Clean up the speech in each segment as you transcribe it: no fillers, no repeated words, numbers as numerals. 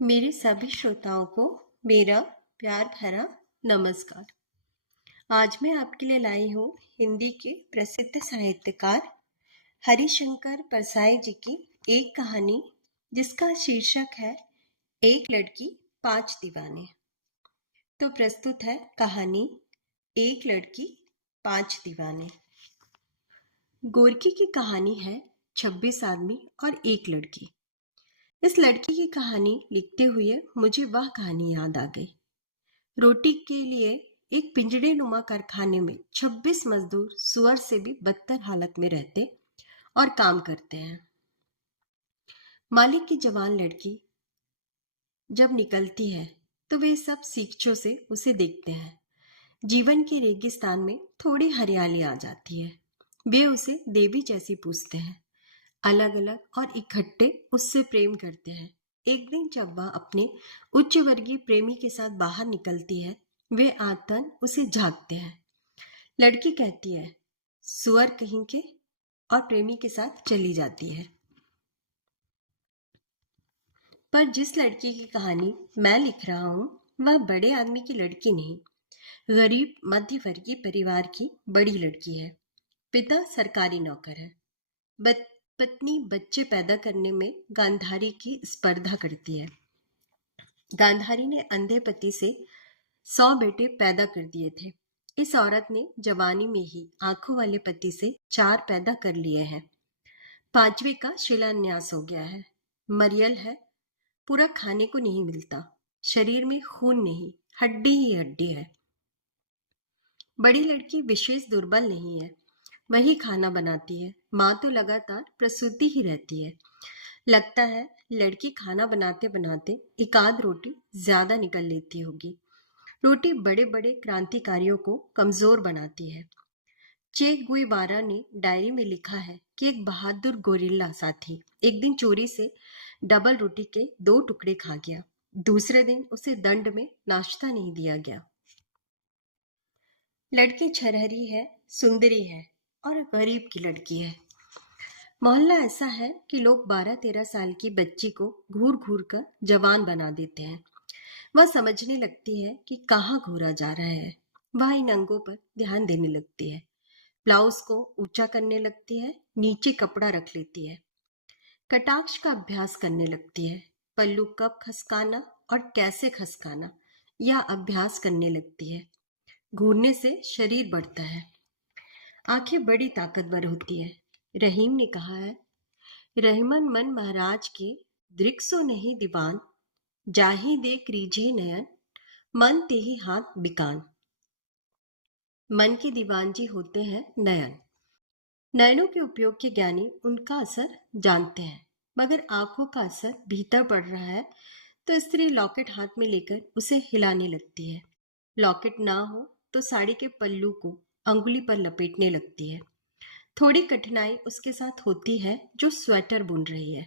मेरे सभी श्रोताओं को मेरा प्यार भरा नमस्कार। आज मैं आपके लिए लाई हूँ हिंदी के प्रसिद्ध साहित्यकार हरिशंकर परसाई जी की एक कहानी जिसका शीर्षक है एक लड़की पांच दीवाने। तो प्रस्तुत है कहानी एक लड़की पांच दीवाने। गोरकी की कहानी है 26 आदमी और एक लड़की। इस लड़की की कहानी लिखते हुए मुझे वह कहानी याद आ गई। रोटी के लिए एक पिंजड़े नुमा कारखाने में 26 मजदूर सुअर से भी बदतर हालत में रहते और काम करते हैं। मालिक की जवान लड़की जब निकलती है तो वे सब सीखचों से उसे देखते हैं। जीवन के रेगिस्तान में थोड़ी हरियाली आ जाती है। वे उसे देवी जैसी पूजते हैं, अलग अलग और इकट्ठे उससे प्रेम करते हैं। एक दिन जब वह अपने उच्च वर्गीय प्रेमी के साथ बाहर निकलती है, वे आतन उसे झांकते हैं। लड़की कहती है सुअर कहीं के, और प्रेमी के साथ चली जाती है। पर जिस लड़की की कहानी मैं लिख रहा हूं वह बड़े आदमी की लड़की नहीं, गरीब मध्य वर्गीय परिवार की बड़ी लड़की है। पिता सरकारी नौकर है। पत्नी बच्चे पैदा करने में गांधारी की स्पर्धा करती है। गांधारी ने अंधे पति से 100 बेटे पैदा कर दिए थे। इस औरत ने जवानी में ही आंखों वाले पति से 4 पैदा कर लिए हैं। 5वें का शिलान्यास हो गया है। मरियल है, पूरा खाने को नहीं मिलता। शरीर में खून नहीं, हड्डी ही हड्डी है। बड़ी लड़की विशेष दुर्बल नहीं है, वही खाना बनाती है। माँ तो लगातार प्रसूति ही रहती है। लगता है लड़की खाना बनाते बनाते एक आध रोटी ज्यादा निकल लेती होगी। रोटी बड़े बड़े क्रांतिकारियों को कमजोर बनाती है। चे गुइवारा ने डायरी में लिखा है कि एक बहादुर गोरिल्ला साथी एक दिन चोरी से डबल रोटी के 2 टुकड़े खा गया। दूसरे दिन उसे दंड में नाश्ता नहीं दिया गया। लड़की छरहरी है, सुंदरी है और गरीब की लड़की है। मोहल्ला ऐसा है कि लोग 12-13 साल की बच्ची को घूर घूर कर जवान बना देते हैं। वह समझने लगती है कि कहाँ घूरा जा रहा है। वह इन अंगों पर ध्यान देने लगती है। ब्लाउज को ऊंचा करने लगती है, नीचे कपड़ा रख लेती है। कटाक्ष का अभ्यास करने लगती है। पल्लू कब खसकाना और कैसे खसकाना यह अभ्यास करने लगती है। घूरने से शरीर बढ़ता है, आंखें बड़ी ताकतवर होती है। रहीम ने कहा है, रहीमन मन महाराज के दृक्सो नहीं दीवान, जाही देख रीझे नयन, मन तेही हाथ बिकान। मन के दीवान जी होते हैं नयन। नयनों के उपयोग के ज्ञानी उनका असर जानते हैं, मगर आंखों का असर भीतर पड़ रहा है तो स्त्री लॉकेट हाथ में लेकर उसे हिलाने लगती है। लॉकेट ना हो तो साड़ी के पल्लू को अंगुली पर लपेटने लगती है। थोड़ी कठिनाई उसके साथ होती है जो स्वेटर बुन रही है,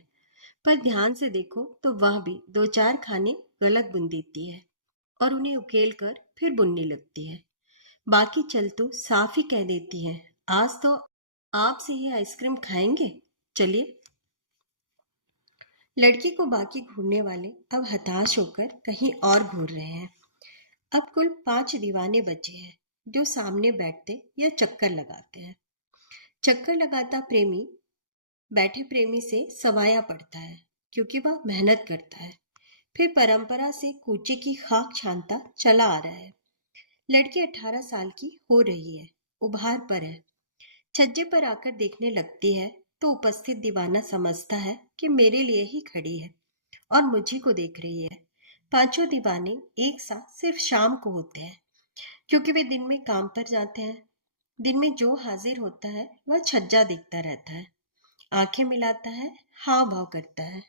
पर ध्यान से देखो तो वह भी 2-4 खाने गलत बुन देती है और उन्हें उकेल कर फिर बुनने लगती है। बाकी चलतू साफ ही कह देती है, आज तो आपसे ही आइसक्रीम खाएंगे, चलिए। लड़की को बाकी घूरने वाले अब हताश होकर कहीं और घूर रहे हैं। अब कुल 5 दीवाने बचे हैं जो सामने बैठते या चक्कर लगाते हैं। चक्कर लगाता प्रेमी बैठे प्रेमी से सवाया पड़ता है क्योंकि वह मेहनत करता है। फिर परंपरा से कूचे की खाक छानता चला आ रहा है। लड़की 18 साल की हो रही है, उभार पर है। छज्जे पर आकर देखने लगती है तो उपस्थित दीवाना समझता है कि मेरे लिए ही खड़ी है और मुझी को देख रही है। 5 दीवाने एक साथ सिर्फ शाम को होते हैं क्योंकि वे दिन में काम पर जाते हैं। दिन में जो हाजिर होता है वह छज्जा देखता रहता है, आंखें मिलाता है, हाव भाव करता है।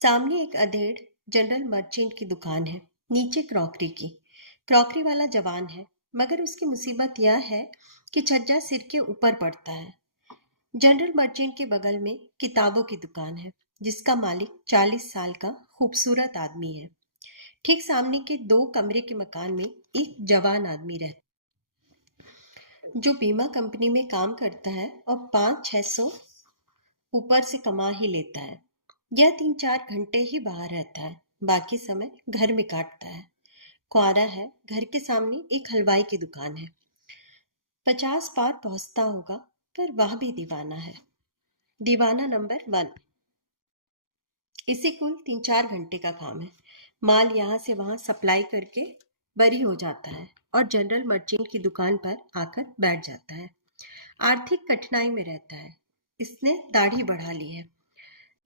सामने एक अधेड़ जनरल मर्चेंट की दुकान है, नीचे क्रॉकरी की। क्रॉकरी वाला जवान है, मगर उसकी मुसीबत यह है कि छज्जा सिर के ऊपर पड़ता है। जनरल मर्चेंट के बगल में किताबों की दुकान है जिसका मालिक 40 साल का खूबसूरत आदमी है। ठीक सामने के 2 कमरे के मकान में एक जवान आदमी रहता जो बीमा कंपनी में काम करता है और 500-600 ऊपर से कमा ही लेता है। यह 3-4 घंटे ही बाहर रहता है, बाकी समय घर में काटता है। कुआरा है, घर के सामने एक हलवाई की दुकान है। 50 बार पहुंचता होगा, पर वह भी दीवाना है। दीवाना नंबर 1। इसे कुल 3-4 घंटे का काम है। माल यहाँ से वहां सप्लाई करके बरी हो जाता है और जनरल मर्चेंट की दुकान पर आकर बैठ जाता है। आर्थिक कठिनाई में रहता है। इसने दाढ़ी बढ़ा ली है।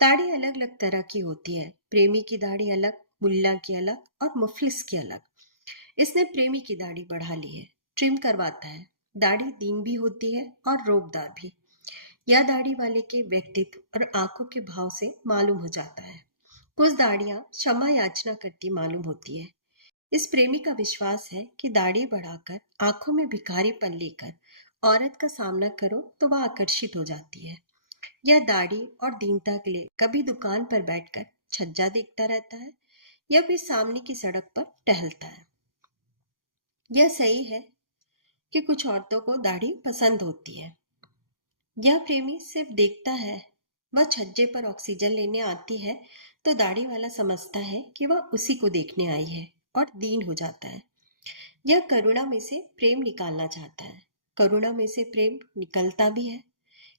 दाढ़ी अलग अलग तरह की होती है। प्रेमी की दाढ़ी अलग, मुल्ला की अलग और मुफलिस की अलग। इसने प्रेमी की दाढ़ी बढ़ा ली है। ट्रिम करवाता है। दाढ़ी दीन भी होती है और रोबदार भी। यह दाढ़ी वाले के व्यक्तित्व और आंखों के भाव से मालूम हो जाता है। कुछ दाढ़ियां क्षमा याचना करती मालूम होती है। इस प्रेमी का विश्वास है कि दाढ़ी बढ़ाकर आंखों में भिखारीपन लेकर औरत का सामना करो तो वह आकर्षित हो जाती है। यह दाढ़ी और दीनता के लिए कभी दुकान पर बैठकर छज्जा देखता रहता है या फिर सामने की सड़क पर टहलता है। यह सही है कि कुछ औरतों को दाढ़ी पसंद होती है। यह प्रेमी सिर्फ देखता है। वह छज्जे पर ऑक्सीजन लेने आती है तो दाढ़ी वाला समझता है कि वह उसी को देखने आई है और दीन हो जाता है। यह करुणा में से प्रेम निकालना चाहता है। करुणा में से प्रेम निकलता भी है।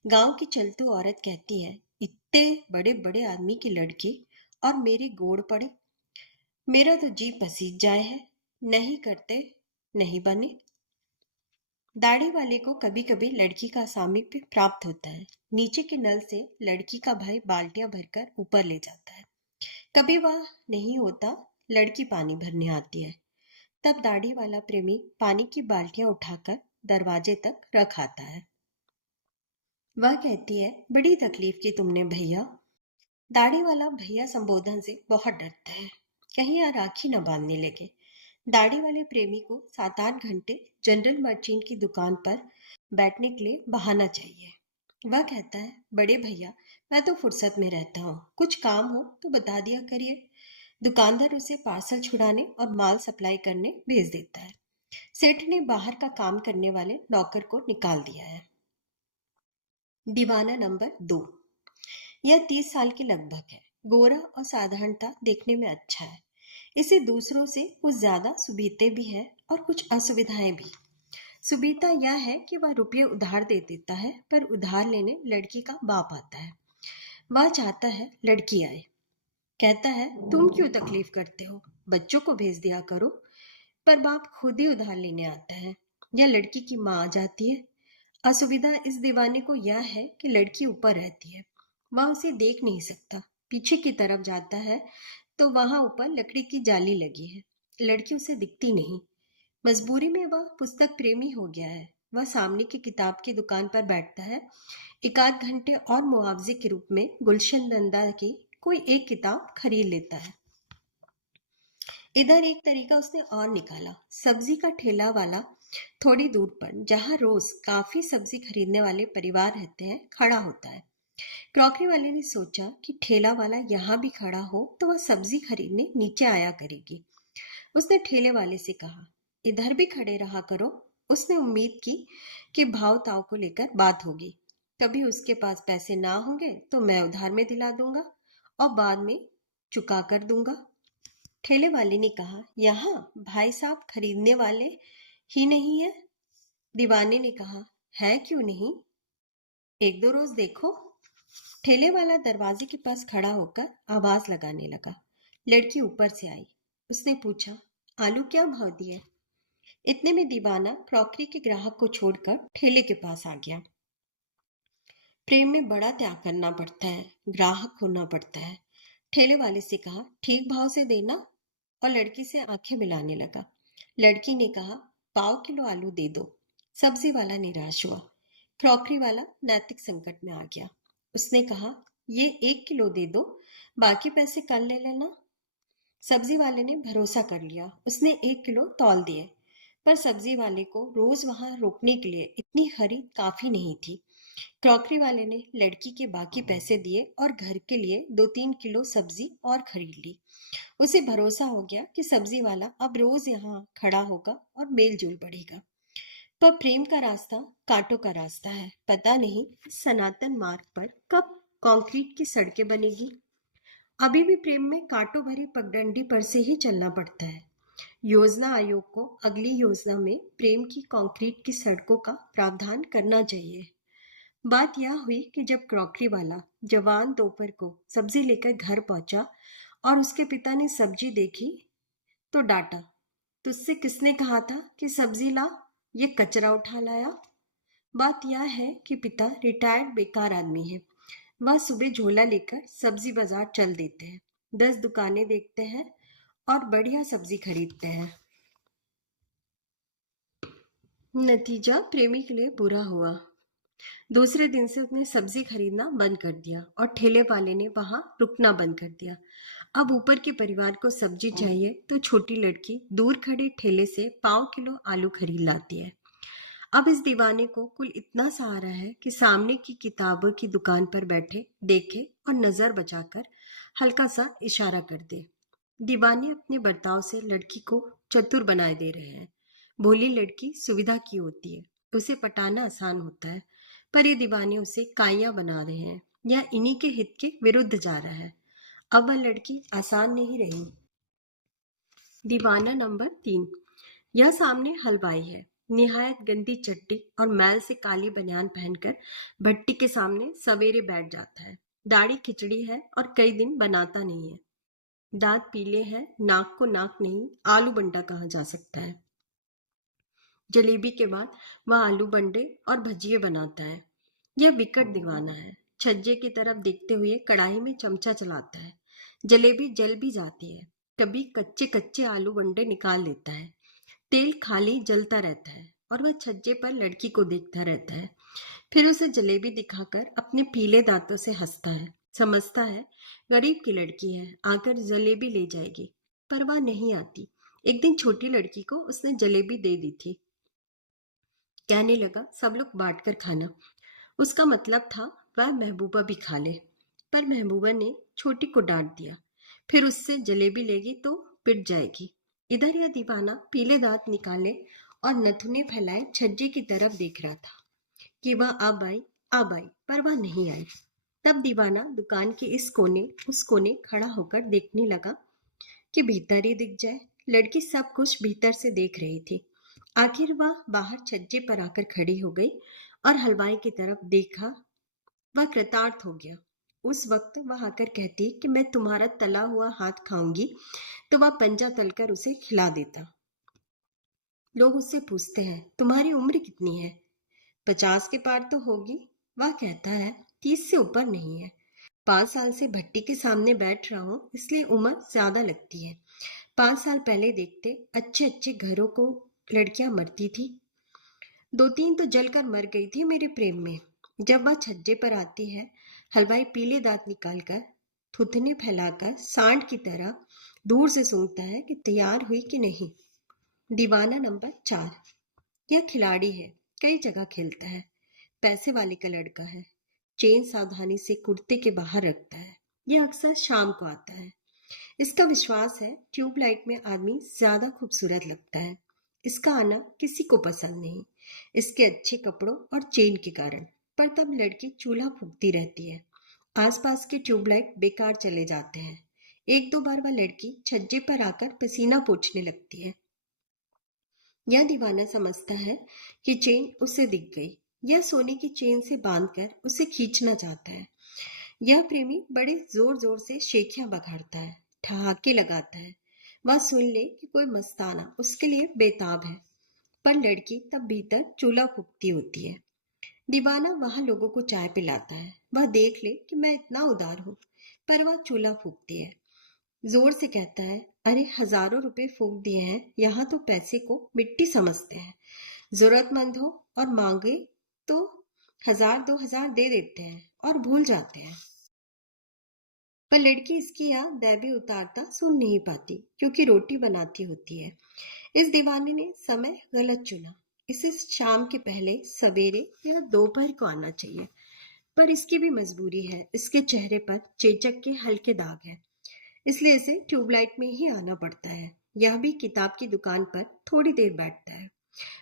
गांव की चलतू औरत कहती है, इतने बड़े बड़े आदमी की लड़की और मेरे गोड़ पड़े, मेरा तो जी पसीज जाए है। नहीं करते नहीं बने। दाढ़ी वाले को कभी कभी लड़की का सामीप्य प्राप्त होता है। नीचे के नल से लड़की का भाई बाल्टियां भरकर ऊपर ले जाता है। कभी वह नहीं होता, लड़की पानी भरने आती है। तब दाढ़ी वाला प्रेमी पानी की बाल्टियां उठाकर दरवाजे तक रख आता है। वह कहती है, बड़ी तकलीफ की तुमने भैया। दाढ़ी वाला भैया संबोधन से बहुत डरता है, कहीं यह राखी न बांधने लगे। दाढ़ी वाले प्रेमी को 7-8 घंटे जनरल मर्चेंट की दुकान पर बैठने के लिए बहाना चाहिए। वह कहता है, बड़े भैया मैं तो फुर्सत में रहता हूँ, कुछ काम हो तो बता दिया करिए। दुकानदार उसे पार्सल छुड़ाने और माल सप्लाई करने भेज देता है। सेठ ने बाहर का काम करने वाले नौकर को निकाल दिया है। दीवाना नंबर 2। यह 30 साल के लगभग है। गोरा और साधारणता देखने में अच्छा है। इसे दूसरों से कुछ ज्यादा सुविधाएं भी हैं और कुछ असुविधाएं भी। सुविधा यह है कि वह रुपये उधार दे देता है, पर उधार लेने लड़की का बाप आता है। वह चाहता है लड़की आए। कहता है, तुम क्यों तकलीफ करते हो, बच्चों को भेज दिया करो। पर बाप खुद ही उधार लेने आता है या लड़की की माँ आ जाती है। असुविधा इस दीवाने को यह है कि लड़की ऊपर रहती है। वह उसे देख नहीं सकता। पीछे की तरफ जाता है तो वहां ऊपर लकड़ी की जाली लगी है। लड़की उसे दिखती नहीं। मजबूरी में वह पुस्तक प्रेमी हो गया है। वह सामने की किताब की दुकान पर बैठता है। 1-8 घंटे और मुआवजे के रूप में गुलशन नंदा की कोई एक किताब खरीद लेता है। इधर एक तरीका उसने और निकाला। सब्जी का ठेला वाला थोड़ी दूर पर, जहां रोज काफी सब्जी खरीदने वाले परिवार रहते हैं, खड़ा होता है। क्रॉकरी वाले ने सोचा कि ठेला वाला यहाँ भी खड़ा हो तो वह सब्जी खरीदने नीचे आया करेगी। उसने ठेले वाले से कहा, इधर भी खड़े रहा करो। उसने उम्मीद की कि भाव ताव को लेकर बात होगी। कभी उसके पास पैसे ना होंगे तो मैं उधार में दिला दूंगा और बाद में चुका कर दूंगा। ठेले वाले ने कहा, यहाँ भाई साहब खरीदने वाले ही नहीं है। दीवाने ने कहा, है क्यों नहीं, एक दो रोज देखो। ठेले वाला दरवाजे के पास खड़ा होकर आवाज लगाने लगा। लड़की ऊपर से आई। उसने पूछा, आलू क्या भाव दिए। इतने में दीवाना क्रॉकरी के ग्राहक को छोड़कर ठेले के पास आ गया। प्रेम में बड़ा त्याग करना पड़ता है, ग्राहक खोना पड़ता है। ठेले वाले से कहा, ठीक भाव से देना, और लड़की से आंखें मिलाने लगा। लड़की ने कहा, 1/4 किलो आलू दे दो। सब्जी वाला निराश हुआ। क्रॉकरी वाला नैतिक संकट में आ गया। उसने कहा, ये 1 किलो दे दो, बाकी पैसे कल ले लेना। सब्जी वाले ने भरोसा कर लिया। उसने 1 किलो तौल दिए। पर सब्जी वाले को रोज वहां रोकने के लिए इतनी खरीद काफी नहीं थी। क्रॉकरी वाले ने लड़की के बाकी पैसे दिए और घर के लिए 2-3 किलो सब्जी और खरीद ली। उसे भरोसा हो गया कि सब्जी वाला अब रोज यहाँ खड़ा होगा और मेल जोल बढ़ेगा। पर प्रेम का रास्ता कांटों का रास्ता है। पता नहीं इस सनातन मार्ग पर कब कंक्रीट की सड़कें बनेगी। अभी भी प्रेम में कांटों भरी पगडंडी पर से ही चलना पड़ता है। योजना आयोग को अगली योजना में प्रेम की कंक्रीट की सड़कों का प्रावधान करना चाहिए। बात यह हुई कि जब क्रॉकरी वाला जवान दोपहर को सब्जी लेकर घर पहुंचा और उसके पिता ने सब्जी देखी तो डांटा, तुझसे किसने कहा था कि सब्जी ला, ये कचरा उठा लाया। बात यह है कि पिता रिटायर्ड बेकार आदमी है। वह सुबह झोला लेकर सब्जी बाजार चल देते हैं, 10 दुकानें देखते हैं और बढ़िया सब्जी खरीदते हैं। नतीजा प्रेमी के लिए बुरा हुआ। दूसरे दिन से उसने सब्जी खरीदना बंद कर दिया और ठेले वाले ने वहां रुकना बंद कर दिया। अब ऊपर के परिवार को सब्जी चाहिए तो छोटी लड़की दूर खड़े ठेले से 5 किलो आलू खरीद लाती है। अब इस दीवाने को कुल इतना सहारा है कि सामने की किताबों की दुकान पर बैठे देखे और नजर बचाकर हल्का सा इशारा कर दे। दीवाने अपने बर्ताव से लड़की को चतुर बनाए दे रहे हैं। भोली लड़की सुविधा की होती है, उसे पटाना आसान होता है, पर ये दीवाने उसे काइयां बना रहे हैं या इन्हीं के हित के विरुद्ध जा रहा है। अब वह लड़की आसान नहीं रही। दीवाना नंबर 3। यह सामने हलवाई है, निहायत गंदी चट्टी और मैल से काली बनियान पहनकर भट्टी के सामने सवेरे बैठ जाता है। दाढ़ी खिचड़ी है और कई दिन बनाता नहीं है। दांत पीले हैं, नाक को नाक नहीं आलू बंडा कहा जा सकता है। जलेबी के बाद वह आलू बंडे और भजिए बनाता है। यह विकट दीवाना है। छज्जे की तरफ देखते हुए कढ़ाई में चमचा चलाता है। जलेबी जल भी जाती है। कभी कच्चे कच्चे आलू बंडे निकाल लेता है। तेल खाली जलता रहता है और वह छज्जे पर लड़की को देखता रहता है। फिर उसे जलेबी दिखाकर अपने पीले दांतों से हंसता है। समझता है गरीब की लड़की है, आकर जलेबी ले जाएगी, पर वह नहीं आती। एक दिन छोटी लड़की को उसने जलेबी दे दी थी। कहने लगा सब लोग बांट कर खाना। उसका मतलब था वह महबूबा भी खा ले, पर महबूबा ने छोटी को डांट दिया, फिर उससे जलेबी लेगी तो पिट जाएगी। इधर यह दीवाना पीले दांत निकाले और नथुने फैलाए छज्जे की तरफ देख रहा था कि वह अब आई, पर वह नहीं आई। तब दीवाना दुकान के इस कोने उस कोने खड़ा होकर देखने लगा कि भीतर ही दिख जाए। लड़की सब कुछ भीतर से देख रही थी। आखिर वह बाहर छज्जे पर आकर खड़ी हो गई और हलवाई की तरफ देखा। वह कृतार्थ हो गया। उस वक्त वह आकर कहती कि मैं तुम्हारा तला हुआ हाथ खाऊंगी, तो वह पंजा तलकर उसे खिला देता। लोग उससे पूछते हैं तुम्हारी उम्र कितनी है? 50 के पार तो होगी। वह कहता है 30 से ऊपर नहीं है। 5 साल से भट्टी के सामने बैठ रहा हूँ, इसलिए उम्र ज्यादा लगती है। 5 साल पहले देखते अच्छे अच्छे घरों को लड़कियां मरती थी। 2-3 तो जलकर मर गई थी मेरे प्रेम में। जब वह छज्जे पर आती है, हलवाई पीले दांत निकालकर थुथने फैलाकर सांड की तरह दूर से सूंघता है कि तैयार हुई कि नहीं। दीवाना नंबर 4। यह खिलाड़ी है, कई जगह खेलता है, पैसे वाले का लड़का है। चेन सावधानी से कुर्ते के बाहर रखता है। यह अक्सर शाम को आता है। इसका विश्वास है ट्यूबलाइट में आदमी ज्यादा खूबसूरत लगता है। इसका आना किसी को पसंद नहीं, इसके अच्छे कपड़ों और चेन के कारण। पर तब लड़की चूल्हा फूंकती रहती है। आसपास के ट्यूबलाइट बेकार चले जाते हैं। 1-2 बार वह लड़की छज्जे पर आकर पसीना पोंछने लगती है। यह दीवाना समझता है कि चेन उसे दिख गई। यह सोने की चेन से बांधकर उसे खींचना चाहता है। यह प्रेमी बड़े जोर जोर से शेखियां बघाड़ता है, ठहाके लगाता है। वह सुन ले कि कोई मस्ताना उसके लिए बेताब है, पर लड़की तब भीतर चूल्हा फूंकती होती है। दीवाना वहां लोगों को चाय पिलाता है। वह देख ले कि मैं इतना उदार हूँ, पर वह चूल्हा फूंकती है। जोर से कहता है अरे हजारों रुपए फूंक दिए हैं, यहाँ तो पैसे को मिट्टी समझते हैं। जरूरतमंद हो और मांगे तो 1000-2000 दे देते हैं और भूल जाते हैं। पर लड़की इसकी यह दैवी उतारता सुन नहीं पाती, क्योंकि रोटी बनाती होती है। इस दीवाने ने समय गलत चुना। इसे शाम के पहले सवेरे या दोपहर को आना चाहिए, पर इसकी भी मजबूरी है। इसके चेहरे पर चेचक के हल्के दाग हैं, इसलिए इसे ट्यूबलाइट में ही आना पड़ता है। यह भी किताब की दुकान पर थोड़ी देर बैठता है।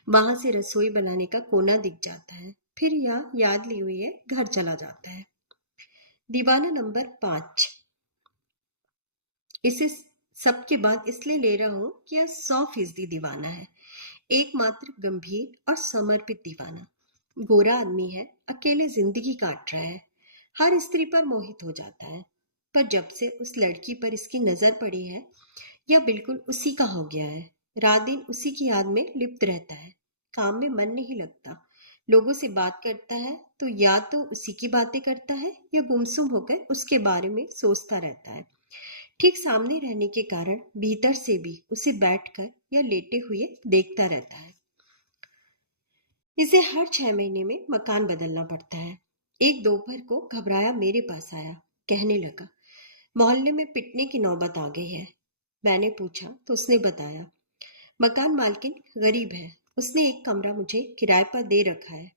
वहां से रसोई बनाने का कोना दिख जाता है। फिर यह याद ली हुई है घर चला जाता है। दीवाना नंबर 5। इसे सबके बाद इसलिए ले रहा हूं कि यह 100% दीवाना है, एकमात्र गंभीर और समर्पित दीवाना। गोरा आदमी है, अकेले जिंदगी काट रहा है, हर स्त्री पर मोहित हो जाता है। पर जब से उस लड़की पर इसकी नजर पड़ी है, यह बिल्कुल उसी का हो गया है। रात दिन उसी की याद में लिप्त रहता है, काम में मन नहीं लगता। लोगों से बात करता है तो या तो उसी की बातें करता है या गुमसुम होकर उसके बारे में सोचता रहता है। ठीक सामने रहने के कारण भीतर से भी उसे बैठकर या लेटे हुए देखता रहता है। इसे हर 6 महीने में मकान बदलना पड़ता है। एक दोपहर को घबराया मेरे पास आया, कहने लगा, मोहल्ले में पिटने की नौबत आ गई है। मैंने पूछा तो उसने बताया, मकान मालकिन गरीब है, उसने एक कमरा मुझे किराए पर दे रखा है।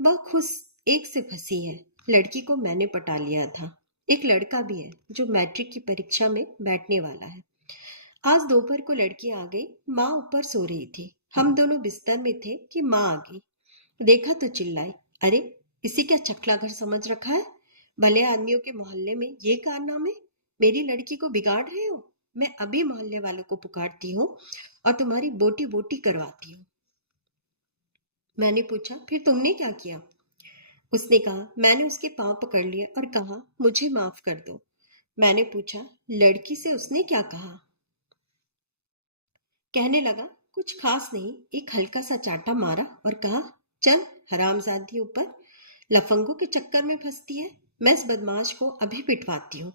वह खुश एक से फंसी है। लड़की को मैंने पटा लिया था। एक लड़का भी है जो मैट्रिक की परीक्षा में बैठने वाला है। आज दोपहर को लड़की आ गई। माँ ऊपर सो रही थी। हम दोनों बिस्तर में थे कि माँ आ गई। देखा तो चिल्लाई, अरे इसी क्या चकला घर समझ रखा है? भले आदमियों के मोहल्ले में ये कारनामे, मेरी लड़की को बिगाड़ रहे हो। मैं अभी मोहल्ले वालों को पुकारती हूँ और तुम्हारी बोटी बोटी करवाती हूँ। मैंने पूछा, फिर तुमने क्या किया? उसने कहा, मैंने उसके पांव पकड़ लिए और कहा, मुझे माफ कर दो। मैंने पूछा, लड़की से उसने क्या कहा? कहने लगा, कुछ खास नहीं, एक हल्का सा चाटा मारा और कहा, चल हरामजादी, ऊपर लफंगों के चक्कर में फंसती है। मैं इस बदमाश को अभी पिटवाती हूँ।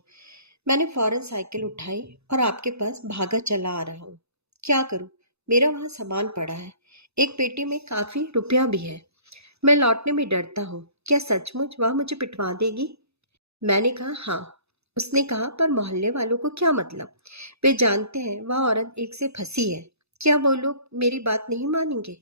मैंने फौरन साइकिल उठाई और आपके पास भागा चला आ रहा हूँ। क्या करूँ, मेरा वहां सामान पड़ा है, एक पेटी में काफी रुपया भी है। मैं लौटने में डरता हूँ, क्या सचमुच वह मुझे पिटवा देगी? मैंने कहा, हाँ। उसने कहा, पर मोहल्ले वालों को क्या मतलब? वे जानते हैं वह औरत एक से फंसी है। क्या वो लोग मेरी बात नहीं मानेंगे?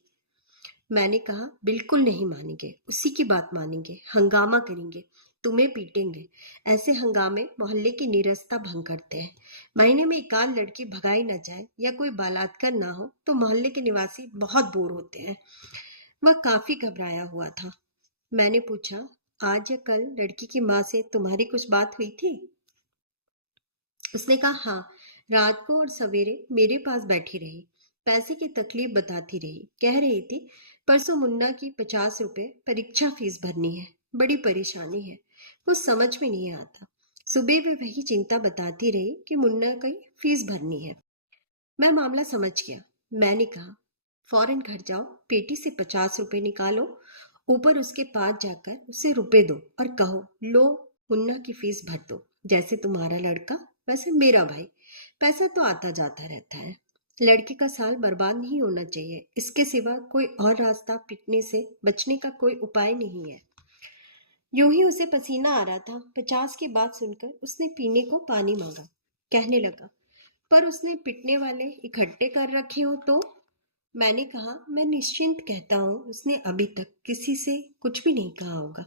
मैंने कहा, बिल्कुल नहीं मानेंगे, उसी की बात मानेंगे, हंगामा करेंगे, तुम्हें पीटेंगे। ऐसे हंगामे मोहल्ले की नीरसता भंग करते हैं। महीने में एक आध लड़की भगाई न जाए या कोई बलात्कार ना हो तो मोहल्ले के निवासी बहुत बोर होते हैं। वह काफी घबराया हुआ था। मैंने पूछा, आज या कल लड़की की माँ से तुम्हारी कुछ बात हुई थी? उसने कहा, हाँ, रात को और सवेरे मेरे पास बैठी रही, पैसे की तकलीफ बताती रही। कह रही थी, परसों मुन्ना की 50 रुपए परीक्षा फीस भरनी है, बड़ी परेशानी है, कुछ समझ में नहीं आता। सुबह भी वही चिंता बताती रही कि मुन्ना की फीस भरनी है। मैं मामला समझ गया। मैंने कहा, फौरन घर जाओ, पेटी से 50 रुपए निकालो, ऊपर उसके पास जाकर उसे रुपए दो और कहो, लो मुन्ना की फीस भर दो। जैसे तुम्हारा लड़का वैसे मेरा भाई, पैसा तो आता जाता रहता है। लड़के का साल बर्बाद नहीं होना चाहिए, इसके सिवा कोई और रास्ता पिटने से बचने का कोई उपाय नहीं है। यूं ही उसे पसीना आ रहा था। 50 की बात सुनकर उसने पीने को पानी मांगा। कहने लगा, पर उसने पिटने वाले इकट्ठे कर रखे हो तो? मैंने कहा, मैं निश्चिंत कहता हूँ, उसने अभी तक किसी से कुछ भी नहीं कहा होगा।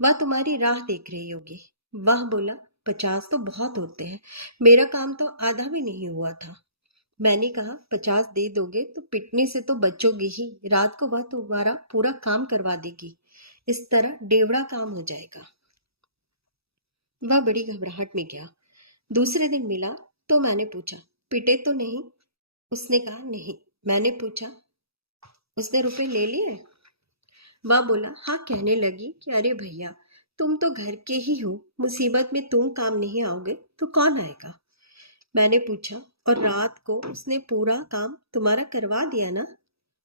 वह तुम्हारी राह देख रही होगी। वह बोला, 50 तो बहुत होते हैं, मेरा काम तो आधा भी नहीं हुआ था। मैंने कहा, 50 दे दोगे तो पिटने से तो बचोगे ही, रात को वह तुम्हारा पूरा काम करवा देगी, इस तरह डेवड़ा काम हो जाएगा। वह बड़ी घबराहट में गया। दूसरे दिन मिला तो मैंने पूछा, पिटे तो नहीं? उसने कहा, नहीं। मैंने पूछा, उसने रुपए ले लिए? वह बोला, हाँ। कहने लगी कि अरे भैया, तुम तो घर के ही हो, मुसीबत में तुम काम नहीं आओगे तो कौन आएगा? मैंने पूछा, और रात को उसने पूरा काम तुम्हारा करवा दिया ना?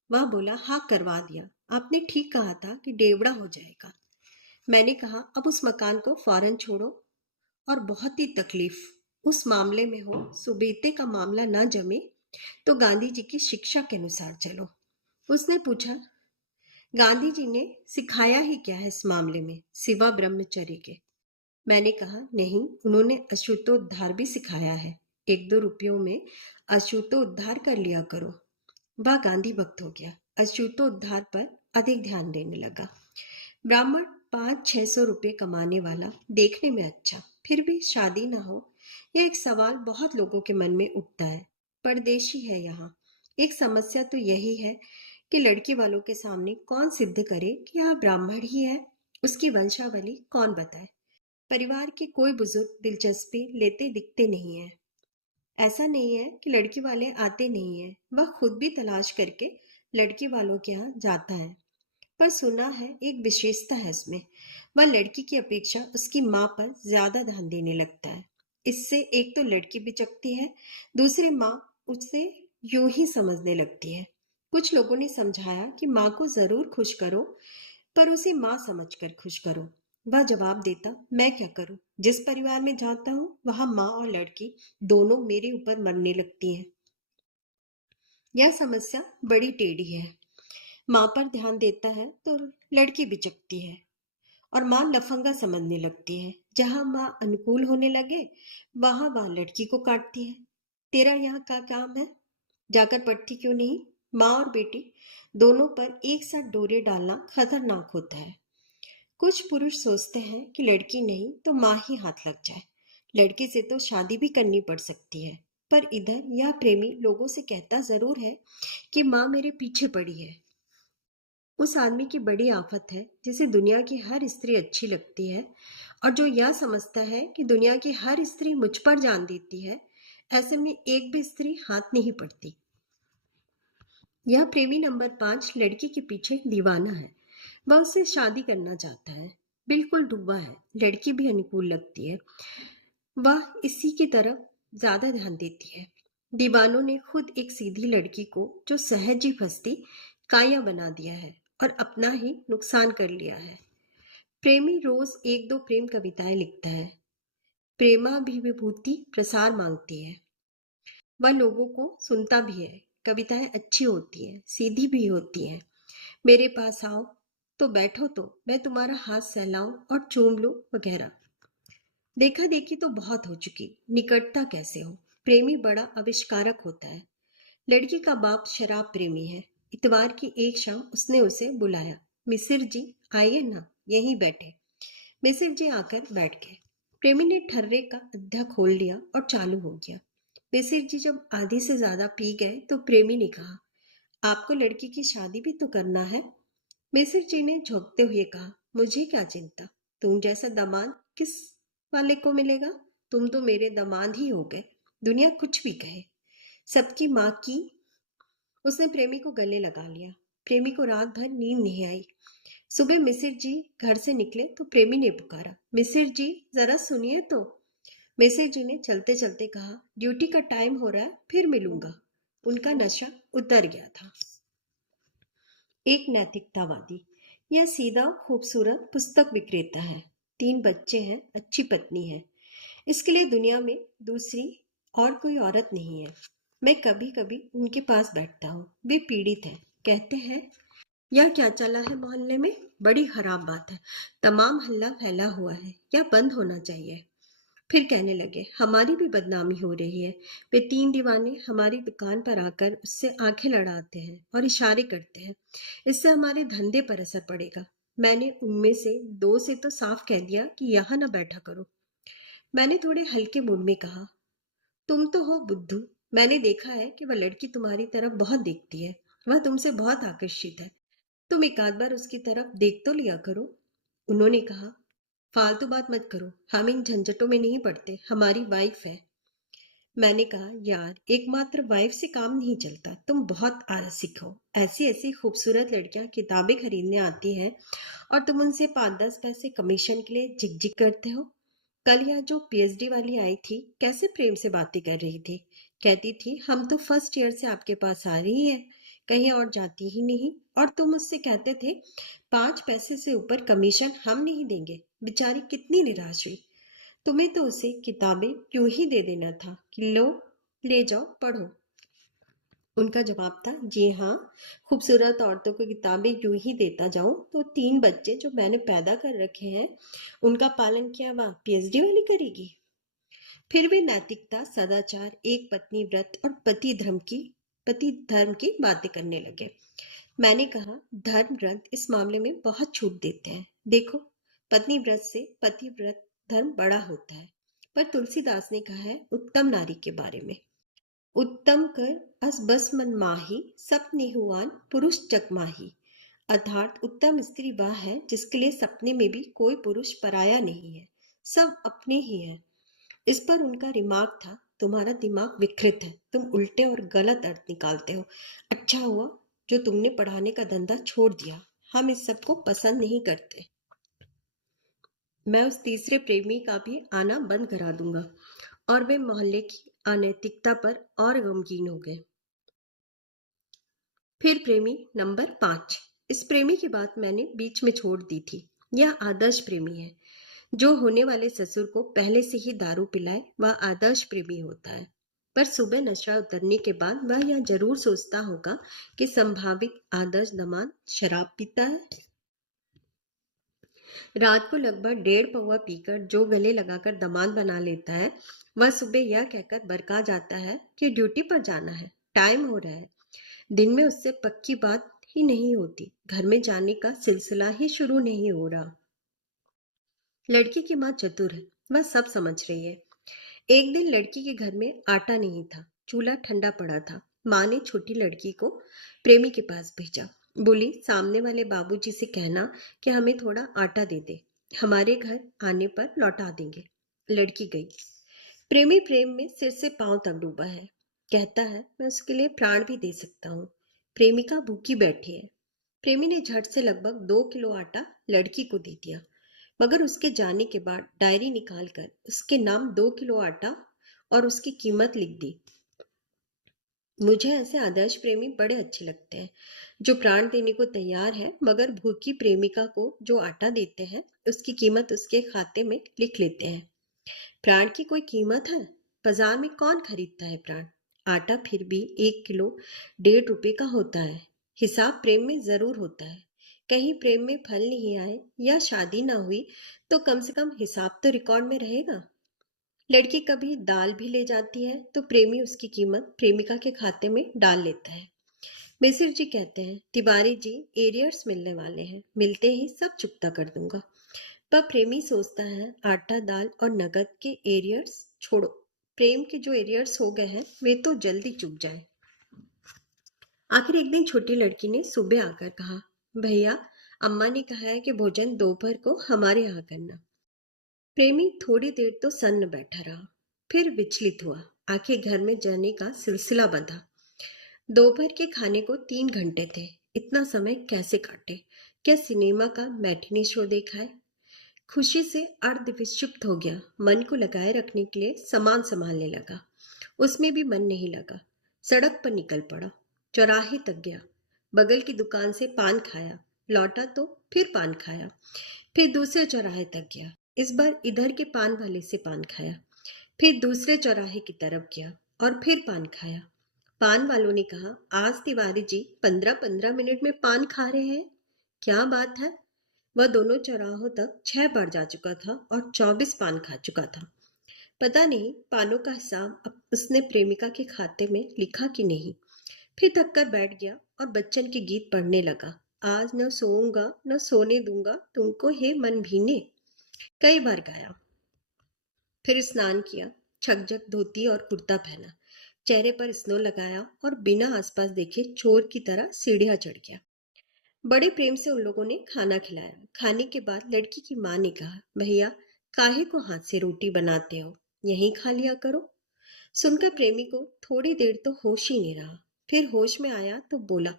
वह बोला, हाँ करवा दिया, आपने ठीक कहा था कि डेवड़ा हो जाएगा। मैंने कहा, अब उस मकान को फौरन छोड़ो और बहुत ही तकलीफ उस मामले में हो, सुबीते का मामला ना जमे तो गांधी जी की शिक्षा के अनुसार चलो। उसने पूछा, गांधी जी ने सिखाया ही क्या है इस मामले में सिवा ब्रह्मचर्य के? मैंने कहा, नहीं, उन्होंने अछूतोद्धार भी सिखाया है। 1-2 रुपयों में अछूतोद्धार कर लिया करो। वह गांधी भक्त हो गया, अछूतोद्धार पर अधिक ध्यान देने लगा। ब्राह्मण 500-600 रुपये कमाने वाला, देखने में अच्छा, फिर भी शादी ना हो, यह एक सवाल बहुत लोगों के मन में उठता है। परदेशी है यहाँ। एक समस्या तो यही है कि लड़की वालों के सामने कौन सिद्ध करे कि यह ब्राह्मण ही है, उसकी वंशावली कौन बताए? परिवार के कोई बुजुर्ग दिलचस्पी लेते दिखते नहीं है। ऐसा नहीं है कि लड़की वाले आते नहीं है, वह खुद भी तलाश करके लड़की वालों के यहाँ जाता है। पर सुना है एक विशेषता है उसमें, वह लड़की की अपेक्षा उसकी माँ पर ज्यादा ध्यान देने लगता है। इससे एक तो लड़की बिचकती है, दूसरी माँ उसे यूं ही समझने लगती है। कुछ लोगों ने समझाया कि माँ को जरूर खुश करो, पर उसे माँ समझकर खुश करो। वह जवाब देता, मैं क्या करूं, जिस परिवार में जाता हूँ वहां माँ और लड़की दोनों मेरे ऊपर मरने लगती हैं। यह समस्या बड़ी टेढ़ी है। माँ पर ध्यान देता है तो लड़की बिचकती है और माँ लफंगा समझने लगती है। जहां माँ अनुकूल होने लगे वहां वह लड़की को काटती है। तेरा यहाँ का काम है, जाकर पढ़ती क्यों नहीं? माँ और बेटी दोनों पर एक साथ डोरे डालना खतरनाक होता है। कुछ पुरुष सोचते हैं कि लड़की नहीं तो माँ ही हाथ लग जाए, लड़के से तो शादी भी करनी पड़ सकती है। पर इधर यह प्रेमी लोगों से कहता जरूर है कि माँ मेरे पीछे पड़ी है। उस आदमी की बड़ी आफत है जिसे दुनिया की हर स्त्री अच्छी लगती है और जो यह समझता है कि दुनिया की हर स्त्री मुझ पर जान देती है। ऐसे में एक भी स्त्री हाथ नहीं पड़ती। यह प्रेमी नंबर 5 लड़की के पीछे दीवाना है। वह उससे शादी करना चाहता है, बिल्कुल डूबा है। लड़की भी अनुकूल लगती है, वह इसी की तरफ ज्यादा ध्यान देती है। दीवानों ने खुद एक सीधी लड़की को जो सहज ही फंसती काया बना दिया है और अपना ही नुकसान कर लिया है। प्रेमी रोज एक दो प्रेम कविताएं लिखता है। प्रेमाभिविभूति प्रसार मांगती है। वह लोगों को सुनता भी है। कविताएं अच्छी होती हैं, सीधी भी होती हैं। मेरे पास आओ तो बैठो तो मैं तुम्हारा हाथ सहलाऊं और चूम लूं वगैरह। देखा देखी तो बहुत हो चुकी, निकटता कैसे हो। प्रेमी बड़ा आविष्कारक होता है। लड़की का बाप शराब प्रेमी है। इतवार की एक शाम उसने उसे बुलाया। मिसिर जी आइए ना, यहीं बैठे। मिसिर जी आकर बैठ गए। प्रेमी ने ठर्रे का अद्धा खोल लिया और चालू हो गया। मिसिर जी जब आधी से ज्यादा पी गए तो प्रेमी ने कहा, आपको लड़की की शादी भी तो करना है। मिसिर जी ने झोंकते हुए कहा, मुझे क्या चिंता, तुम जैसा दामाद किस वाले को मिलेगा? तुम तो मेरे दामाद ही हो गए, दुनिया कुछ भी कहे। सबकी माँ की। उसने प्रेमी को गले लगा लिया। प्रेमी को रात भर नींद नहीं आई। सुबह मिसिर जी घर से निकले तो प्रेमी ने पुकारा, मिसिर जी जरा सुनिए तो। मिसिर जी ने चलते चलते कहा, ड्यूटी का टाइम हो रहा है, फिर मिलूंगा। उनका नशा उतर गया था। एक नैतिकतावादी। यह सीधा खूबसूरत पुस्तक विक्रेता है। 3 बच्चे हैं, अच्छी पत्नी है। इसके लिए दुनिया में दूसरी और कोई औरत नहीं है। मैं कभी कभी उनके पास बैठता हूँ, वे पीड़ित हैं। कहते हैं, यह क्या चला है मोहल्ले में, बड़ी खराब बात है, तमाम हल्ला फैला हुआ है, यह बंद होना चाहिए। फिर कहने लगे, हमारी भी बदनामी हो रही है। वे 3 दीवाने हमारी दुकान पर आकर उससे आंखें लड़ाते हैं और इशारे करते हैं। इससे हमारे धंधे पर असर पड़ेगा। मैंने उनमें से 2 से तो साफ कह दिया कि यहाँ न बैठा करो। मैंने थोड़े हल्के मूड में कहा, तुम तो हो बुद्धू। मैंने देखा है कि वह लड़की तुम्हारी तरफ बहुत देखती है, वह तुमसे बहुत आकर्षित है। तुम एक आध बार उसकी तरफ देख तो लिया करो। उन्होंने कहा, फालतू बात मत करो, हम इन झंझटों में नहीं पड़ते, हमारी वाइफ है। मैंने कहा, यार एकमात्र वाइफ से काम नहीं चलता, तुम बहुत आलसिक हो। ऐसी ऐसी खूबसूरत लड़कियां किताबें खरीदने आती हैं और तुम उनसे 5-10 पैसे कमीशन के लिए झिकझिक करते हो। कल यह जो पीएचडी वाली आई थी, कैसे प्रेम से बातें कर रही थी। कहती थी, हम तो फर्स्ट ईयर से आपके पास आ रही है, कहीं और जाती ही नहीं। और तुम उससे कहते थे, 5 पैसे से ऊपर कमीशन हम नहीं देंगे। बेचारी कितनी निराश हुई। तुम्हें तो उसे किताबें यूं ही दे देना था कि लो, ले जाओ पढ़ो। उनका जवाब था, जी हाँ, खूबसूरत औरतों को किताबें यूं ही देता जाऊं तो 3 बच्चे जो मैंने पैदा कर रखे हैं उनका पालन क्या वह पीएचडी वाली करेगी? फिर वे नैतिकता, सदाचार, एक पत्नी व्रत और पति धर्म की बातें करने लगे। मैंने कहा, धर्म व्रत इस मामले में बहुत छूट देते हैं। देखो, पत्नी व्रत से पति व्रत धर्म बड़ा होता है। पर तुलसीदास ने कहा है उत्तम नारी के बारे में, उत्तम कर अस बस मन माही, सपने हुआन पुरुष चकमाही। अर्थात उत्तम स्त्री वह है जिसके लिए सपने में भी कोई पुरुष पराया नहीं है, सब अपने ही है। इस पर उनका रिमार्क था, तुम्हारा दिमाग विकृत है, तुम उल्टे और गलत अर्थ निकालते हो। अच्छा हुआ जो तुमने पढ़ाने का धंधा छोड़ दिया, हम इस सब को पसंद नहीं करते। मैं उस तीसरे प्रेमी का भी आना बंद करा दूंगा। और वे मोहल्ले की अनैतिकता पर और गमगीन हो गए। फिर प्रेमी नंबर 5। इस प्रेमी की बात मैंने बीच में छोड़ दी थी। यह आदर्श प्रेमी है। जो होने वाले ससुर को पहले से ही दारू पिलाए वह आदर्श प्रेमी होता है। पर सुबह नशा उतरने के बाद वह यह जरूर सोचता होगा कि संभावित आदर्श दामाद शराब पीता है। रात को लगभग 1.5 पौवा पीकर जो गले लगाकर दामाद बना लेता है, वह सुबह यह कहकर बरका जाता है कि ड्यूटी पर जाना है, टाइम हो रहा है। दिन में उससे पक्की बात ही नहीं होती, घर में जाने का सिलसिला ही शुरू नहीं हो रहा। लड़की की माँ चतुर है, वह सब समझ रही है। एक दिन लड़की के घर में आटा नहीं था, चूल्हा ठंडा पड़ा था। माँ ने छोटी लड़की को प्रेमी के पास भेजा। बोली, सामने वाले बाबूजी से कहना कि हमें थोड़ा आटा दे दे, हमारे घर आने पर लौटा देंगे। लड़की गई। प्रेमी प्रेम में सिर से पांव तक डूबा है। कहता है, मैं उसके लिए प्राण भी दे सकता हूँ। प्रेमिका भूखी बैठी है। प्रेमी ने झट से लगभग 2 किलो आटा लड़की को दे दिया, मगर उसके जाने के बाद डायरी निकालकर उसके नाम 2 किलो आटा और उसकी कीमत लिख दी। मुझे ऐसे आदर्श प्रेमी बड़े अच्छे लगते हैं, जो प्राण देने को तैयार है मगर भूखी प्रेमिका को जो आटा देते हैं उसकी कीमत उसके खाते में लिख लेते हैं। प्राण की कोई कीमत है? बाजार में कौन खरीदता है प्राण? आटा फिर भी 1 किलो 1.5 रुपए का होता है। हिसाब प्रेम में जरूर होता है। कहीं प्रेम में फल नहीं आए या शादी ना हुई तो कम से कम हिसाब तो रिकॉर्ड में रहेगा। लड़की कभी दाल भी ले जाती है तो प्रेमी उसकी कीमत प्रेमिका के खाते में डाल लेता है। मिसिर जी कहते हैं, तिवारी जी एरियर्स मिलने वाले हैं, मिलते ही सब चुकता कर दूंगा। पर प्रेमी सोचता है, आटा दाल और नगद के एरियर्स छोड़ो, प्रेम के जो एरियर्स हो गए हैं वे तो जल्दी चुक जाए। आखिर एक दिन छोटी लड़की ने सुबह आकर कहा, भैया अम्मा ने कहा है कि भोजन दोपहर को हमारे यहाँ करना। प्रेमी थोड़ी देर तो सन्न बैठा रहा, फिर विचलित हुआ। आखिर घर में जाने का सिलसिला बंधा। दोपहर के खाने को 3 घंटे थे। इतना समय कैसे काटे? क्या सिनेमा का मैटिनी शो देखा है? खुशी से अर्धविक्षिप्त हो गया। मन को लगाए रखने के लिए सामान संभालने लगा, उसमें भी मन नहीं लगा। सड़क पर निकल पड़ा, चौराहे तक गया, बगल की दुकान से पान खाया, लौटा तो फिर पान खाया, फिर दूसरे चौराहे तक गया, इस बार इधर के पान वाले से पान खाया, फिर दूसरे चौराहे की तरफ गया और फिर पान खाया। पान वालों ने कहा, आज तिवारी जी 15-15 मिनट में पान खा रहे हैं, क्या बात है? वह दोनों चौराहों तक 6 बार जा चुका था और 24 पान खा चुका था। पता नहीं पानों का हिसाब अब उसने प्रेमिका के खाते में लिखा कि नहीं। फिर थक कर बैठ गया और बच्चन के गीत पढ़ने लगा। आज न सोऊंगा न सोने दूंगा तुमको हे मन भीने, कई बार गाया। फिर स्नान किया, छकछक धोती और कुर्ता पहना, चेहरे पर स्नो लगाया और बिना आसपास देखे चोर की तरह सीढ़ियां चढ़ गया। बड़े प्रेम से उन लोगों ने खाना खिलाया। खाने के बाद लड़की की माँ ने कहा, भैया काहे को हाथ से रोटी बनाते हो, यहीं खा लिया करो। सुनकर प्रेमी को थोड़ी देर तो होश ही नहीं रहा। फिर होश में आया तो बोला,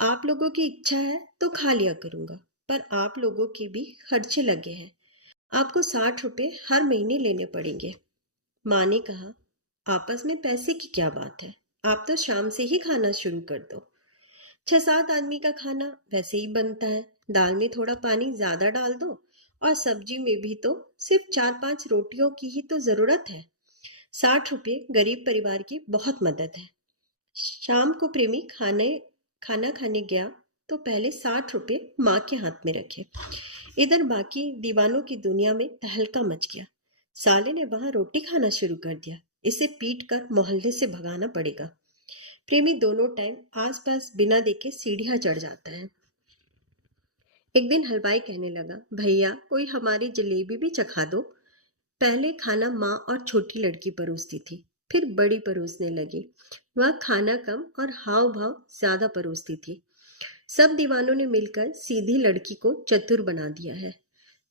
आप लोगों की इच्छा है तो खा लिया करूंगा, पर आप लोगों के भी खर्चे लगे हैं, आपको 60 रुपए हर महीने लेने पड़ेंगे। माँ ने कहा, आपस में पैसे की क्या बात है, आप तो शाम से ही खाना शुरू कर दो। 6-7 आदमी का खाना वैसे ही बनता है, दाल में थोड़ा पानी ज्यादा डाल दो और सब्जी में भी तो सिर्फ 4-5 रोटियों की ही तो जरूरत है। 60 रुपये गरीब परिवार की बहुत मदद है। शाम को प्रेमी खाना खाने गया तो पहले 60 रुपये माँ के हाथ में रखे। इधर बाकी दीवानों की दुनिया में तहलका मच गया। साले ने वहां रोटी खाना शुरू कर दिया, इसे पीट कर मोहल्ले से भगाना पड़ेगा। प्रेमी दोनों टाइम आसपास बिना देखे सीढ़ियां चढ़ जाता है। एक दिन हलवाई कहने लगा, भैया कोई हमारी जलेबी भी चखा दो। पहले खाना माँ और छोटी लड़की परोसती थी, फिर बड़ी परोसने लगी। वह खाना कम और हाव भाव ज्यादा परोसती थी। सब दीवानों ने मिलकर सीधी लड़की को चतुर बना दिया है।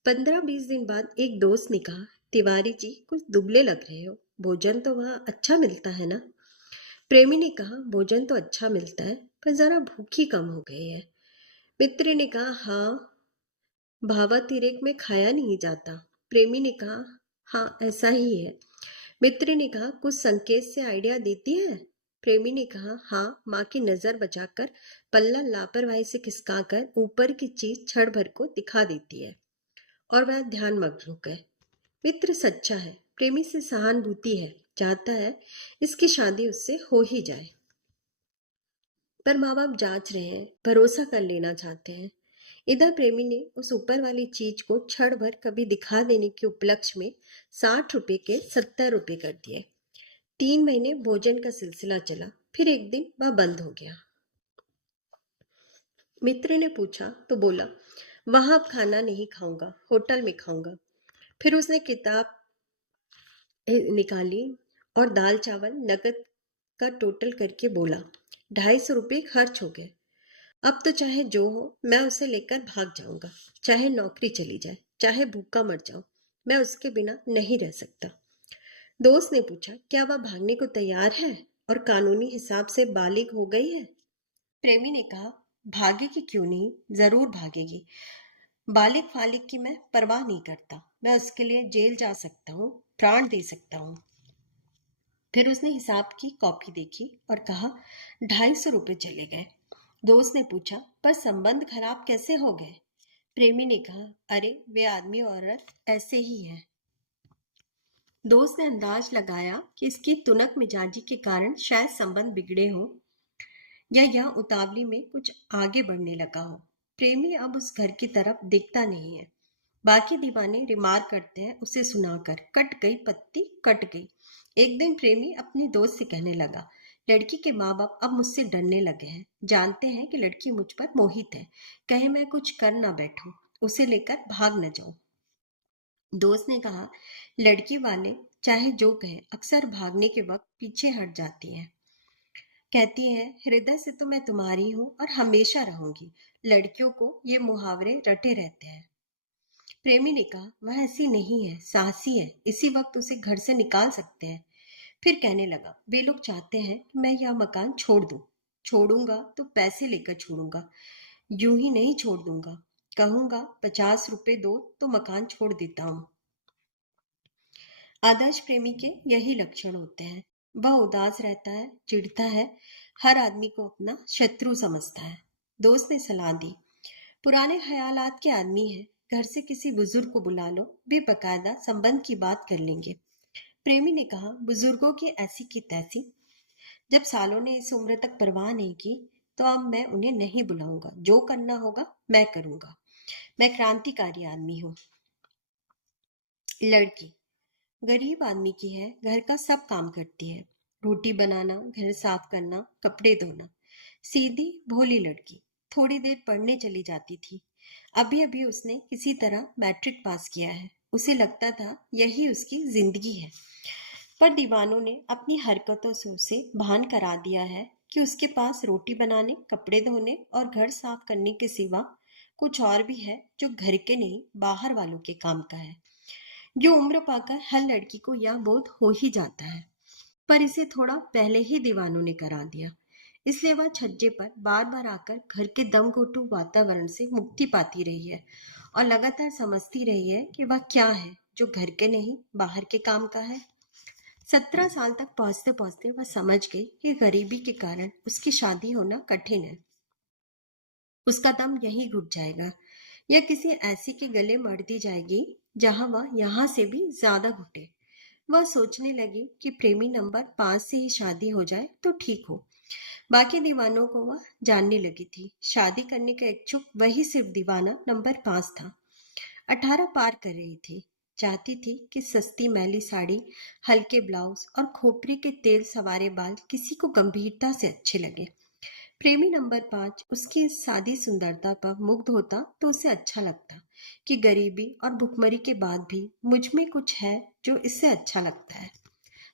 15-20 दिन बाद एक दोस्त ने कहा, तिवारी जी कुछ दुबले लग रहे हो, भोजन तो वहाँ अच्छा मिलता है ना? प्रेमी ने कहा, भोजन तो अच्छा मिलता है, पर जरा भूखी कम हो गई है। मित्र ने कहा, हाँ, भावातिरेक में खाया नहीं जाता। प्रेमी ने कहा, हाँ ऐसा ही है। मित्र ने कहा, कुछ संकेत से आइडिया देती है? प्रेमी ने कहा, हाँ, माँ की नजर बचाकर पल्ला लापरवाही से खिसकाकर ऊपर की चीज क्षण भर को दिखा देती है और वह ध्यान मग्न हो गए। मित्र सच्चा है, प्रेमी से सहानुभूति है, चाहता है इसकी शादी उससे हो ही जाए। पर माँ बाप जांच रहे हैं, भरोसा कर लेना चाहते हैं। इधर प्रेमी ने उस ऊपर वाली चीज को क्षण भर कभी दिखा देने के उपलक्ष्य में 60 रुपए के 70 रुपए कर दिए। 3 महीने भोजन का सिलसिला चला, फिर एक दिन वह बंद हो गया। मित्र ने पूछा तो बोला, वहां अब खाना नहीं खाऊंगा, होटल में खाऊंगा। फिर उसने किताब निकाली और दाल चावल नकद का टोटल करके बोला, 250 रुपये खर्च हो गए। अब तो चाहे जो हो, मैं उसे लेकर भाग जाऊंगा, चाहे नौकरी चली जाए, चाहे भूखा मर जाऊं, मैं उसके बिना नहीं रह सकता। दोस्त ने पूछा, क्या वह भागने को तैयार है और कानूनी हिसाब से बालिग हो गई है? प्रेमी ने कहा, भागेगी क्यों नहीं, जरूर भागेगी। बालिग फालिग की मैं परवाह नहीं करता, मैं उसके लिए जेल जा सकता हूँ, प्राण दे सकता हूँ। फिर उसने हिसाब की कॉपी देखी और कहा, 250 रुपये चले गए। दोस्त ने पूछा, पर संबंध खराब कैसे हो गए? प्रेमी ने कहा, अरे वे आदमी और औरत ऐसे ही हैं। दोस्त ने अंदाज लगाया कि इसकी तुनक मिजाजी के कारण शायद संबंध बिगड़े हों या यह उतावली में कुछ आगे बढ़ने लगा हो। प्रेमी अब उस घर की तरफ देखता नहीं है। बाकी दीवाने रिमार्क करते हैं उसे सुनाकर, कट गई पत्ती कट गई। एक दिन प्रेमी अपने दोस्त से कहने लगा, लड़की के माँ बाप अब मुझसे डरने लगे हैं, जानते हैं कि लड़की मुझ पर मोहित है, कहीं मैं कुछ कर ना बैठूं, उसे लेकर भाग न जाऊं। दोस्त ने कहा, लड़की वाले चाहे जो कहें अक्सर भागने के वक्त पीछे हट जाती हैं, कहती हैं हृदय से तो मैं तुम्हारी हूं और हमेशा रहूंगी। लड़कियों को ये मुहावरे रटे रहते हैं। प्रेमी ने कहा, वह ऐसी नहीं है, साहसी है, इसी वक्त उसे घर से निकाल सकते हैं। फिर कहने लगा, वे लोग चाहते हैं कि मैं यह मकान छोड़ दूं, छोड़ूंगा तो पैसे लेकर छोड़ूंगा, यूं ही नहीं छोड़ दूंगा, कहूंगा 50 रुपए दो तो मकान छोड़ देता हूं। आदर्श प्रेमी के यही लक्षण होते हैं। वह उदास रहता है, चिढ़ता है, हर आदमी को अपना शत्रु समझता है। दोस्त ने सलाह दी, पुराने ख्यालात के आदमी है, घर से किसी बुजुर्ग को बुला लो, वे बकायदा संबंध की बात कर लेंगे। प्रेमी ने कहा, बुजुर्गों की ऐसी की तैसी, जब सालों ने इस उम्र तक परवाह नहीं की, तो अब मैं उन्हें नहीं बुलाऊंगा, जो करना होगा मैं करूंगा। मैं क्रांतिकारी आदमी हूँ। लड़की गरीब आदमी की है, घर का सब काम करती है, रोटी बनाना, घर साफ करना, कपड़े धोना। सीधी भोली लड़की, थोड़ी देर पढ़ने चली जाती थी। अभी अभी उसने किसी तरह मैट्रिक पास किया है, उसे लगता था यही उसकी जिंदगी है। पर दीवानों ने अपनी हरकतों से उसे भान करा दिया है कि उसके पास रोटी बनाने, कपड़े धोने और घर साफ करने के सिवा कुछ और भी है जो घर के नहीं बाहर वालों के काम का है। जो उम्र पाकर हर लड़की को यह बोध हो ही जाता है, पर इसे थोड़ा पहले ही दीवानों ने करा दिया। इसलिए वह छज्जे पर बार बार आकर घर के दमघोटू वातावरण से मुक्ति पाती रही है और लगातार समझती रही है कि वह क्या है जो घर के नहीं बाहर के काम का है। 17 साल तक पहुंचते पहुंचते वह समझ गई कि गरीबी के कारण उसकी शादी होना कठिन है। उसका दम यहीं घुट जाएगा या किसी ऐसी के गले मर दी जाएगी जहां वह यहां से भी ज्यादा घुटे। वह सोचने लगी कि प्रेमी नंबर 5 से ही शादी हो जाए तो ठीक हो। बाकी दीवानों को वह जानने लगी थी। शादी करने का इच्छुक वही सिर्फ दीवाना नंबर 5 था। 18 पार कर रही थी। चाहती थी कि सस्ती मैली साड़ी, हल्के ब्लाउज और खोपरे के तेल सवारे बाल किसी को गंभीरता से अच्छे लगे। प्रेमी नंबर 5 उसकी इस सादी सुंदरता पर मुग्ध होता तो उसे अच्छा लगता कि गरीबी और भुखमरी के बाद भी मुझ में कुछ है जो इससे अच्छा लगता है।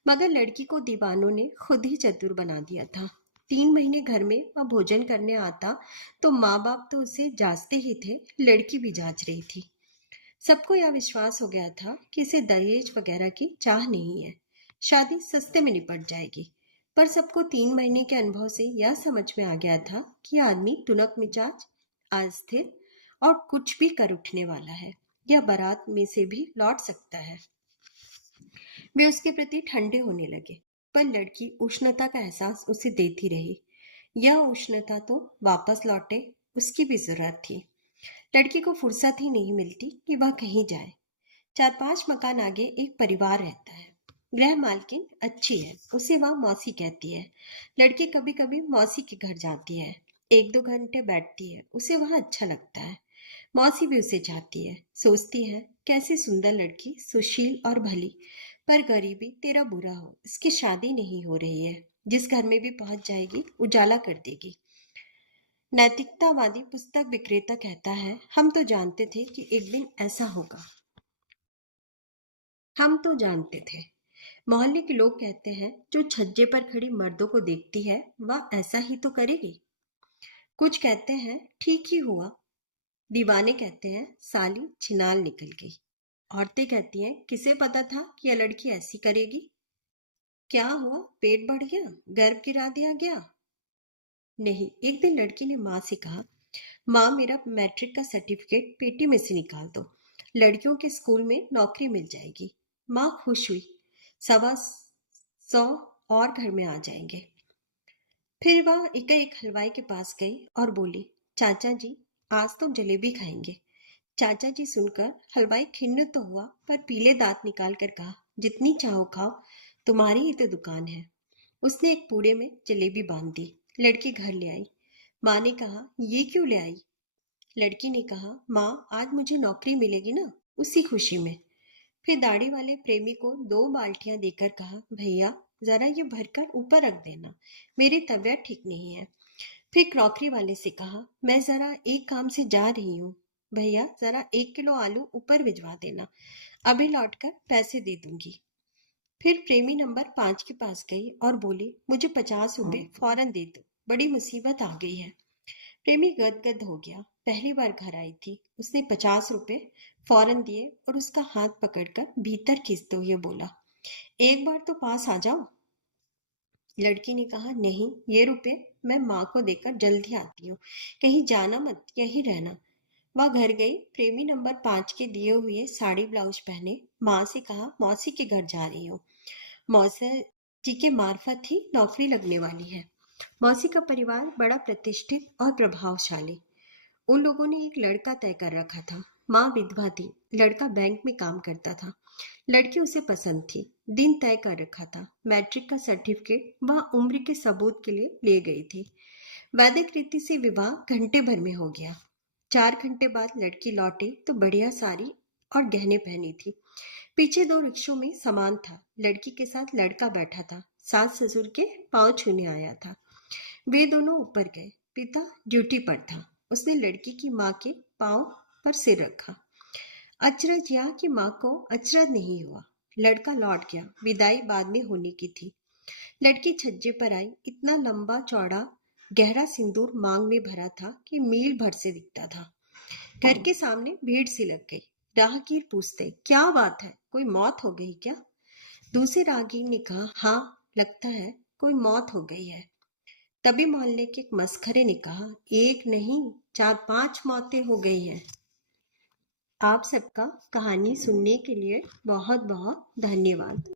मगर लड़की को दीवानों ने खुद ही चतुर बना दिया था। 3 महीने घर में वह भोजन करने आता तो माँ बाप तो उसे जांचते ही थे, लड़की भी जांच रही थी। सबको यह विश्वास हो गया था कि इसे दहेज वगैरह की चाह नहीं है, शादी सस्ते में निपट जाएगी। पर सबको 3 महीने के अनुभव से यह समझ में आ गया था कि यह आदमी टुनक मिजाज, अस्थिर और कुछ भी कर उठने वाला है। यह बारात में से भी लौट सकता है। वे उसके प्रति ठंडे होने लगे, पर लड़की उष्णता का एहसास उसे देती रही। यह उष्णता तो वापस लौटे, उसकी भी जरूरत थी। लड़की को फुर्सत ही नहीं मिलती कि वह कहीं जाए। 4-5 मकान आगे एक परिवार रहता है। गृह मालकिन अच्छी है, उसे वह मौसी कहती है। लड़की कभी कभी मौसी के घर जाती है, 1-2 घंटे बैठती है, उसे वह अच्छा लगता है। मौसी भी उसे चाहती है, सोचती है कैसी सुंदर लड़की, सुशील और भली। पर गरीबी तेरा बुरा हो, इसकी शादी नहीं हो रही है। जिस घर में भी पहुंच जाएगी उजाला कर देगी। नैतिकतावादी पुस्तक विक्रेता कहता है, हम तो जानते थे कि एक दिन ऐसा होगा। हम तो जानते थे। मोहल्ले के लोग कहते हैं, जो छज्जे पर खड़ी मर्दों को देखती है वह ऐसा ही तो करेगी। कुछ कहते हैं ठीक ही हुआ। दीवाने कहते हैं साली छिनाल निकल गई। औरतें कहती हैं किसे पता था कि यह लड़की ऐसी करेगी। क्या हुआ, पेट बढ़ गया, गर्भ गिरा दिया गया? नहीं। एक दिन लड़की ने माँ से कहा, माँ मेरा मैट्रिक का सर्टिफिकेट पेटी में से निकाल दो, लड़कियों के स्कूल में नौकरी मिल जाएगी। माँ खुश हुई, 125 और घर में आ जाएंगे। फिर वह एक हलवाई के पास गई और बोली, चाचा जी आज तो जलेबी खाएंगे। चाचा जी सुनकर हलवाई खिन्न तो हुआ, पर पीले दांत निकाल कर कहा, जितनी चाहो खाओ, तुम्हारी ही तो दुकान है। उसने एक पूड़े में जलेबी बांध दी। लड़की घर ले आई। माँ ने कहा, ये क्यों ले आई? लड़की ने कहा, माँ आज मुझे नौकरी मिलेगी ना, उसी खुशी में। फिर दाढ़ी वाले प्रेमी को 2 बाल्टियां देकर कहा, भैया जरा ये भरकर ऊपर रख देना, मेरी तबीयत ठीक नहीं है। फिर क्रॉकरी वाले से कहा, मैं जरा एक काम से जा रही हूँ, भैया जरा 1 किलो आलू ऊपर भिजवा देना, अभी लौटकर पैसे दे दूंगी। फिर प्रेमी नंबर 5 के पास गई और बोली, मुझे 50 रुपए फौरन दे दो, बड़ी मुसीबत आ गई है। प्रेमी गदगद हो गया, पहली बार घर आई थी। उसने 50 रुपए फौरन दिए और उसका हाथ पकड़कर भीतर खींचते हुए बोला, एक बार तो पास आ जाओ। लड़की ने कहा, नहीं, ये रुपए मैं माँ को देकर जल्दी आती हूँ, कहीं जाना मत, यहीं रहना। वह घर गई, प्रेमी नंबर 5 के दिए हुए साड़ी ब्लाउज पहने माँ से कहा, मौसी के घर जा रही हूँ, मौसी जी के मार्फत ही नौकरी लगने वाली है। मौसी का परिवार बड़ा प्रतिष्ठित और प्रभावशाली। उन लोगों ने एक लड़का तय कर रखा था। माँ विधवा थी, लड़का बैंक में काम करता था। लड़की उसे पसंद थी, दिन तय कर रखा था। मैट्रिक का सर्टिफिकेट वह उम्र के सबूत के लिए ले गई थी। वैदिक रीति से विवाह घंटे भर में हो गया। 4 घंटे बाद लड़की लौटी तो बढ़िया साड़ी और गहने पहनी थी। पीछे 2 रिक्शों में सामान था। लड़की के साथ लड़का बैठा था, सास ससुर के पांव छूने आया था। वे दोनों ऊपर गए। पिता ड्यूटी पर था। उसने लड़की की माँ के पांव पर सिर रखा। अचरज यह कि माँ को अचरज नहीं हुआ। लड़का लौट गया, विदाई बाद में होने की थी। लड़की छज्जे पर आई, इतना लंबा चौड़ा गहरा सिंदूर मांग में भरा था कि मील भर से दिखता था। घर के सामने भीड़ सी लग गई। राहगीर पूछते, क्या बात है, कोई मौत हो गई क्या? दूसरे राहगीर ने कहा, हाँ लगता है कोई मौत हो गई है। तभी मोहल्ले के एक मस्खरे ने कहा, एक नहीं 4-5 मौतें हो गई हैं। आप सबका कहानी सुनने के लिए बहुत बहुत धन्यवाद।